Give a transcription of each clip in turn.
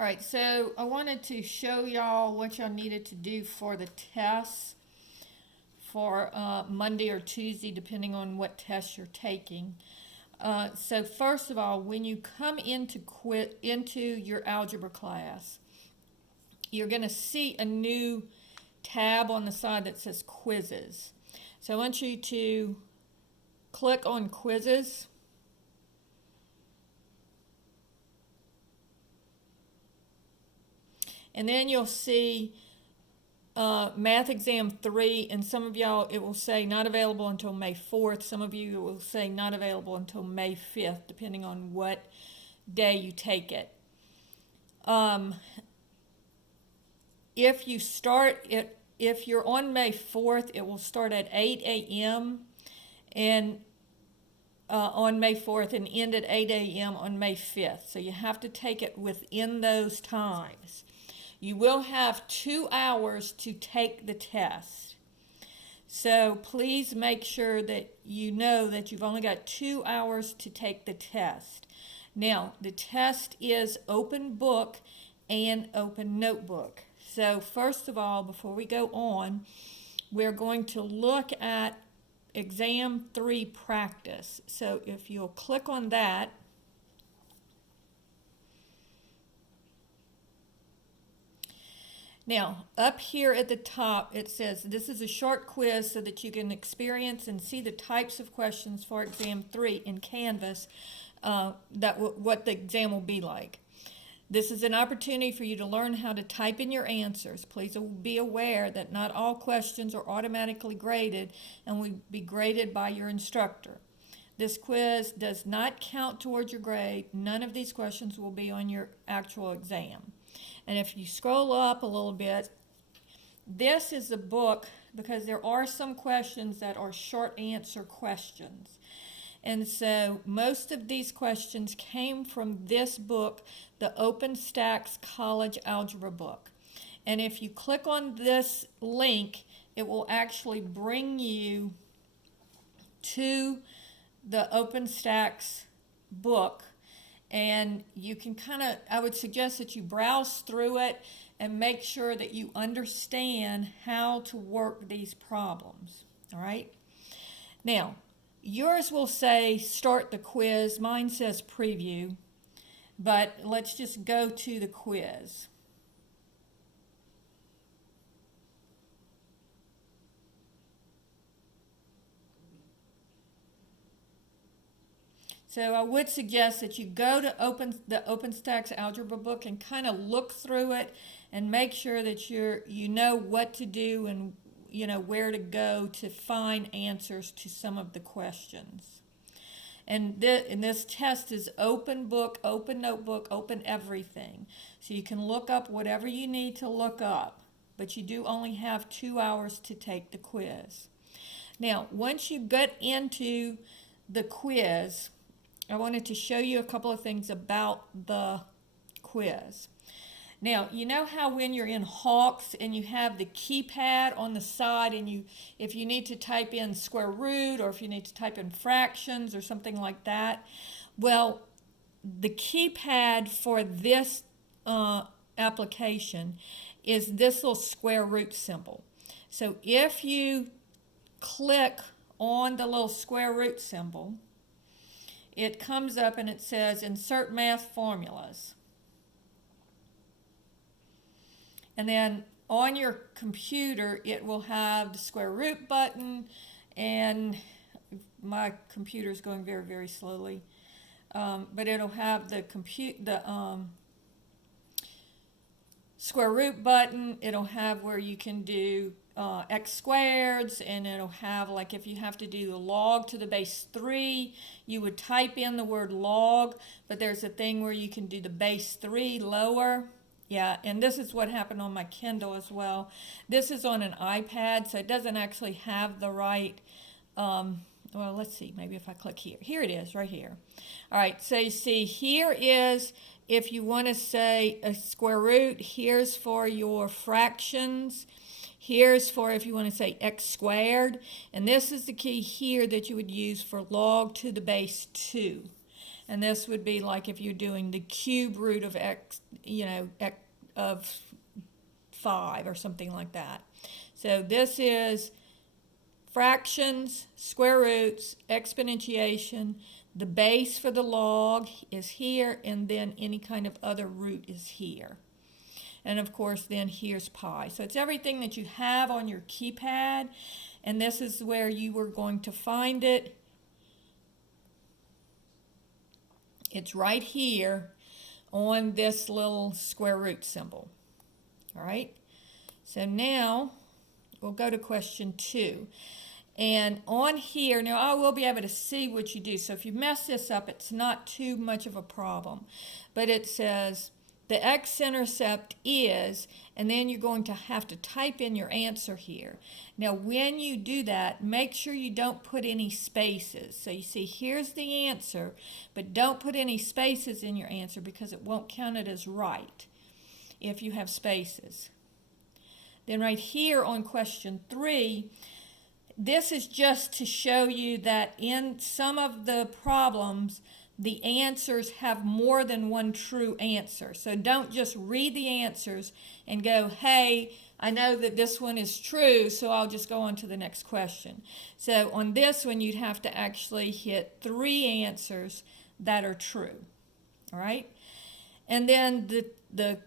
All right, so I wanted to show y'all what y'all needed to do for the tests for Monday or Tuesday, depending on what test you're taking. So first of all, when you come into your algebra class, you're going to see a new tab on the side that says quizzes. So I want you to click on quizzes. And then you'll see Math Exam 3, and some of y'all, it will say not available until May 4th. Some of you, it will say not available until May 5th, depending on what day you take it. If you're on May 4th, it will start at 8 a.m. and on May 4th and end at 8 a.m. on May 5th. So you have to take it within those times. You will have 2 hours to take the test. So please make sure that you know that you've only got 2 hours to take the test. Now, the test is open book and open notebook. So first of all, before we go on, we're going to look at Exam 3 practice. So if you'll click on that, now, up here at the top, it says this is a short quiz so that you can experience and see the types of questions for Exam 3 in Canvas, what the exam will be like. This is an opportunity for you to learn how to type in your answers. Please be aware that not all questions are automatically graded and will be graded by your instructor. This quiz does not count towards your grade. None of these questions will be on your actual exam. And if you scroll up a little bit, this is the book because there are some questions that are short answer questions. And so most of these questions came from this book, the OpenStax College Algebra book. And if you click on this link, it will actually bring you to the OpenStax book. And you can I would suggest that you browse through it and make sure that you understand how to work these problems. All right? Now, yours will say start the quiz. Mine says preview. But let's just go to the quiz. So I would suggest that you go to the OpenStax Algebra book and kind of look through it and make sure that you know what to do and where to go to find answers to some of the questions. And this test is open book, open notebook, open everything. So you can look up whatever you need to look up, but you do only have 2 hours to take the quiz. Now, once you get into the quiz, I wanted to show you a couple of things about the quiz. Now, you know how when you're in Hawks and you have the keypad on the side and if you need to type in square root or if you need to type in fractions or something like that, well, the keypad for this application is this little square root symbol. So if you click on the little square root symbol, it comes up and it says insert math formulas. And then on your computer, it will have the square root button, and my computer is going very, very slowly. But it'll have the square root button. It'll have where you can do x squareds, and it'll have, like, if you have to do the log to the base 3, you would type in the word log, but there's a thing where you can do the base 3 lower. Yeah, and this is what happened on my Kindle as well. This is on an iPad, so it doesn't actually have the right, well, let's see, maybe if I click here. Here it is, right here. All right, so you see, here is if you want to say a square root. Here's for your fractions. Here's for if you want to say x squared. And this is the key here that you would use for log to the base 2. And this would be like if you're doing the cube root of x, of 5 or something like that. So this is fractions, square roots, exponentiation. The base for the log is here, and then any kind of other root is here. And of course, then here's pi. So it's everything that you have on your keypad, and this is where you were going to find it. It's right here on this little square root symbol. All right, so now we'll go to question 2. And on here, now I will be able to see what you do. So if you mess this up, it's not too much of a problem. But it says the x-intercept is, and then you're going to have to type in your answer here. Now when you do that, make sure you don't put any spaces. So you see here's the answer, but don't put any spaces in your answer because it won't count it as right if you have spaces. Then right here on question 3, this is just to show you that in some of the problems, the answers have more than one true answer. So don't just read the answers and go, hey, I know that this one is true, so I'll just go on to the next question. So on this one, you'd have to actually hit 3 answers that are true. All right? And then the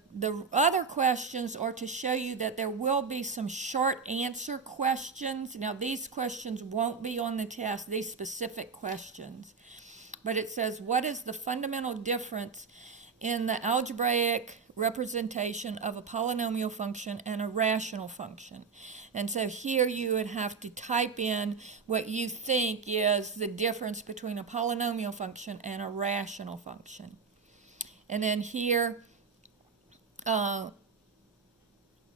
other questions are to show you that there will be some short answer questions. Now these questions won't be on the test, these specific questions. But it says, what is the fundamental difference in the algebraic representation of a polynomial function and a rational function? And so here you would have to type in what you think is the difference between a polynomial function and a rational function. And then here, explain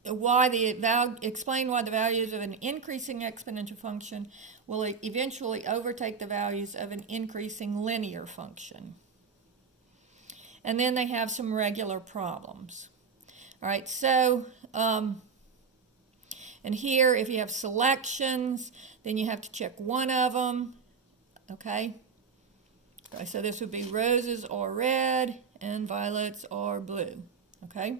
why the values of an increasing exponential function will eventually overtake the values of an increasing linear function. And then they have some regular problems. All right, so, and here if you have selections, then you have to check one of them, okay? So this would be roses are red and violets are blue, okay?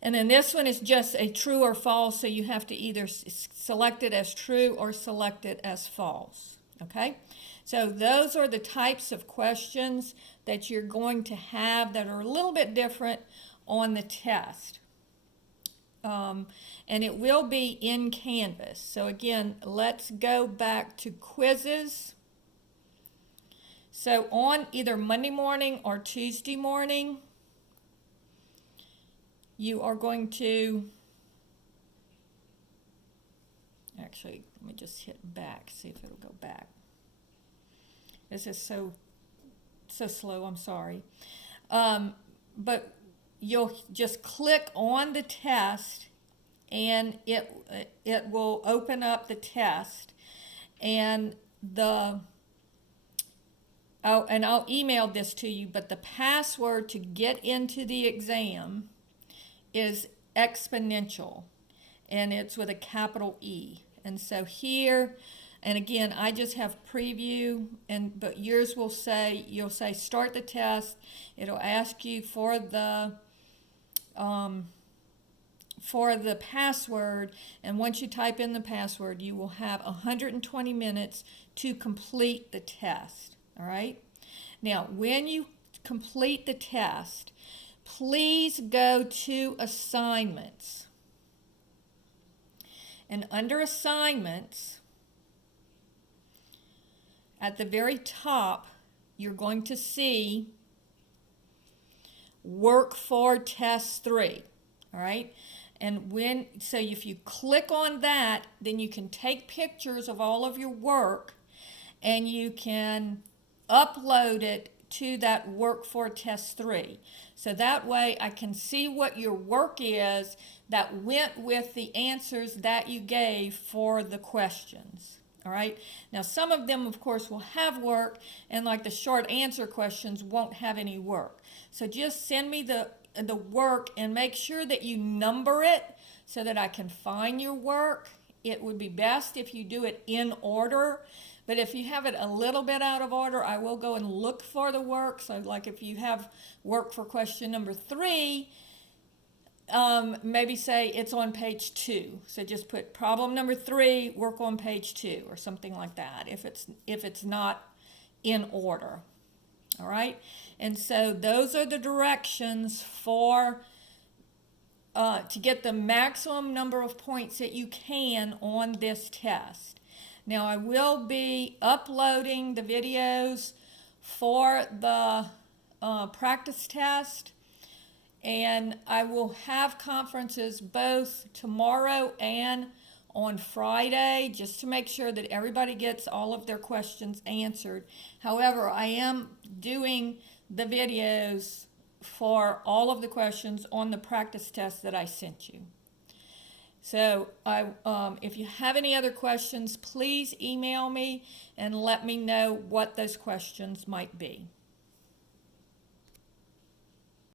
And then this one is just a true or false, so you have to either select it as true or select it as false, okay? So those are the types of questions that you're going to have that are a little bit different on the test. And it will be in Canvas. So again, let's go back to quizzes. So on either Monday morning or Tuesday morning, you are going to, actually, let me just hit back, see if it'll go back. This is so slow, I'm sorry. But you'll just click on the test and it will open up the test, and I'll email this to you, but the password to get into the exam is exponential, and it's with a capital E. And so here, and again, I just have preview, but yours will say, you'll say start the test. It'll ask you for the password, and once you type in the password, you will have 120 minutes to complete the test. All right? Now, when you complete the test, please go to assignments. And under assignments, at the very top, you're going to see work for test 3. All right? And so if you click on that, then you can take pictures of all of your work and you can upload it to that work for test 3. So that way I can see what your work is that went with the answers that you gave for the questions. All right. Now some of them, of course, will have work, and like the short answer questions won't have any work. So just send me the work and make sure that you number it so that I can find your work. It would be best if you do it in order, But if you have it a little bit out of order, I will go and look for the work. So like if you have work for question number 3, maybe say it's on page 2. So just put problem number 3, work on page 2 or something like that if it's not in order. All right? And so those are the directions for to get the maximum number of points that you can on this test. Now I will be uploading the videos for the practice test, and I will have conferences both tomorrow and on Friday just to make sure that everybody gets all of their questions answered. However, I am doing the videos for all of the questions on the practice test that I sent you. So if you have any other questions, please email me and let me know what those questions might be.